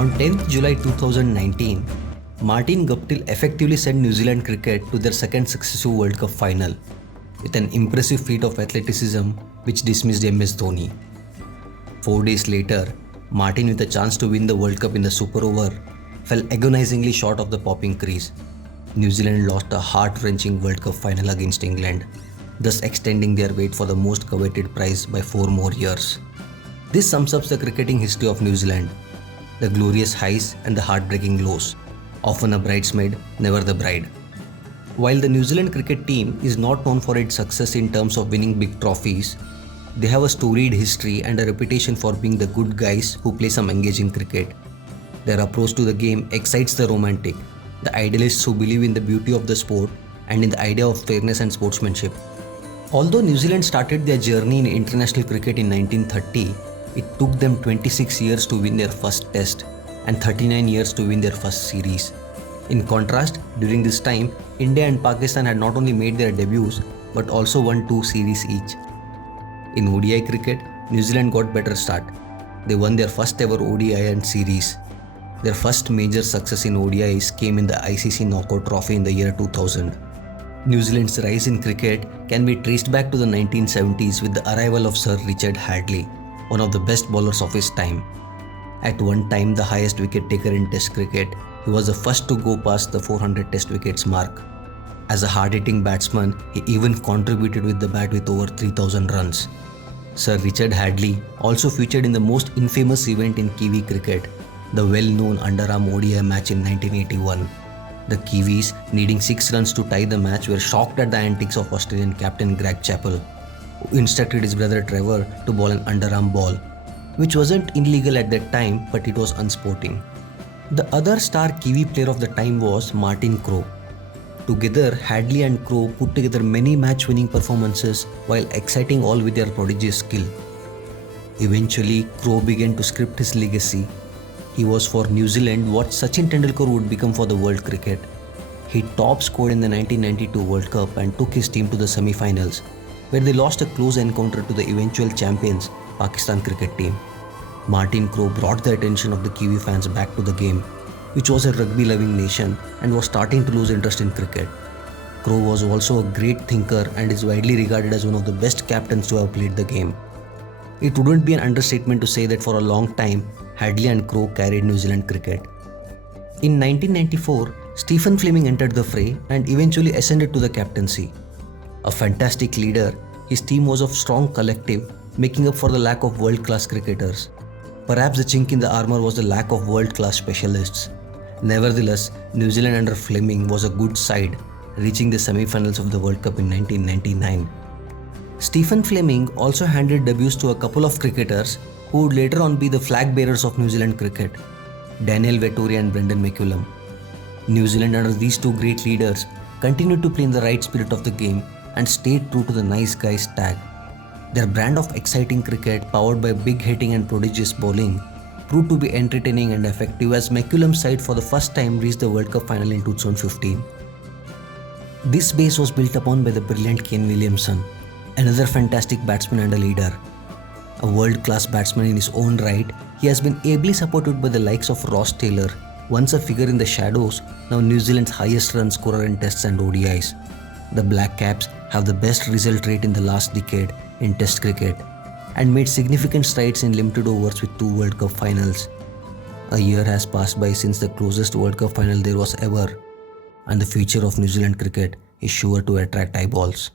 On 10th July 2019, Martin Guptill effectively sent New Zealand cricket to their second successive World Cup final with an impressive feat of athleticism which dismissed MS Dhoni. 4 days later, Martin, with a chance to win the World Cup in the Super Over, fell agonizingly short of the popping crease. New Zealand lost a heart-wrenching World Cup final against England, thus extending their wait for the most coveted prize by 4 more years. This sums up the cricketing history of New Zealand, the glorious highs and the heartbreaking lows, often a bridesmaid, never the bride. While the New Zealand cricket team is not known for its success in terms of winning big trophies, they have a storied history and a reputation for being the good guys who play some engaging cricket. Their approach to the game excites the romantic, the idealists who believe in the beauty of the sport and in the idea of fairness and sportsmanship. Although New Zealand started their journey in international cricket in 1930, it took them 26 years to win their first test and 39 years to win their first series. In contrast, during this time, India and Pakistan had not only made their debuts but also won 2 series each. In ODI cricket, New Zealand got better start. They won their first ever ODI and series. Their first major success in ODIs came in the ICC Knockout Trophy in the year 2000. New Zealand's rise in cricket can be traced back to the 1970s with the arrival of Sir Richard Hadlee, one of the best bowlers of his time. At one time the highest wicket taker in Test cricket, he was the first to go past the 400 Test wickets mark. As a hard-hitting batsman, he even contributed with the bat with over 3,000 runs. Sir Richard Hadlee also featured in the most infamous event in Kiwi cricket, the well-known underarm ODI match in 1981. The Kiwis, needing 6 runs to tie the match, were shocked at the antics of Australian captain Greg Chappell, who instructed his brother Trevor to bowl an underarm ball, which wasn't illegal at that time, but it was unsporting. The other star Kiwi player of the time was Martin Crowe. Together, Hadlee and Crowe put together many match-winning performances while exciting all with their prodigious skill. Eventually, Crowe began to script his legacy. He was for New Zealand what Sachin Tendulkar would become for the world cricket. He top scored in the 1992 World Cup and took his team to the semi-finals, where they lost a close encounter to the eventual champions, Pakistan cricket team. Martin Crowe brought the attention of the Kiwi fans back to the game, which was a rugby-loving nation and was starting to lose interest in cricket. Crowe was also a great thinker and is widely regarded as one of the best captains to have played the game. It wouldn't be an understatement to say that for a long time, Hadlee and Crowe carried New Zealand cricket. In 1994, Stephen Fleming entered the fray and eventually ascended to the captaincy. A fantastic leader, his team was of strong collective, making up for the lack of world-class cricketers. Perhaps the chink in the armor was the lack of world-class specialists. Nevertheless, New Zealand under Fleming was a good side, reaching the semi-finals of the World Cup in 1999. Stephen Fleming also handed debuts to a couple of cricketers who would later on be the flag bearers of New Zealand cricket, Daniel Vettori and Brendan McCullum. New Zealand under these two great leaders continued to play in the right spirit of the game and stayed true to the nice guys tag. Their brand of exciting cricket, powered by big hitting and prodigious bowling, proved to be entertaining and effective as McCullum's side for the first time reached the World Cup final in 2015. This base was built upon by the brilliant Kane Williamson, another fantastic batsman and a leader. A world-class batsman in his own right, he has been ably supported by the likes of Ross Taylor, once a figure in the shadows, now New Zealand's highest run scorer in Tests and ODIs. The Black Caps have the best result rate in the last decade in Test cricket and made significant strides in limited overs with 2 World Cup finals. A year has passed by since the closest World Cup final there was ever, and the future of New Zealand cricket is sure to attract eyeballs.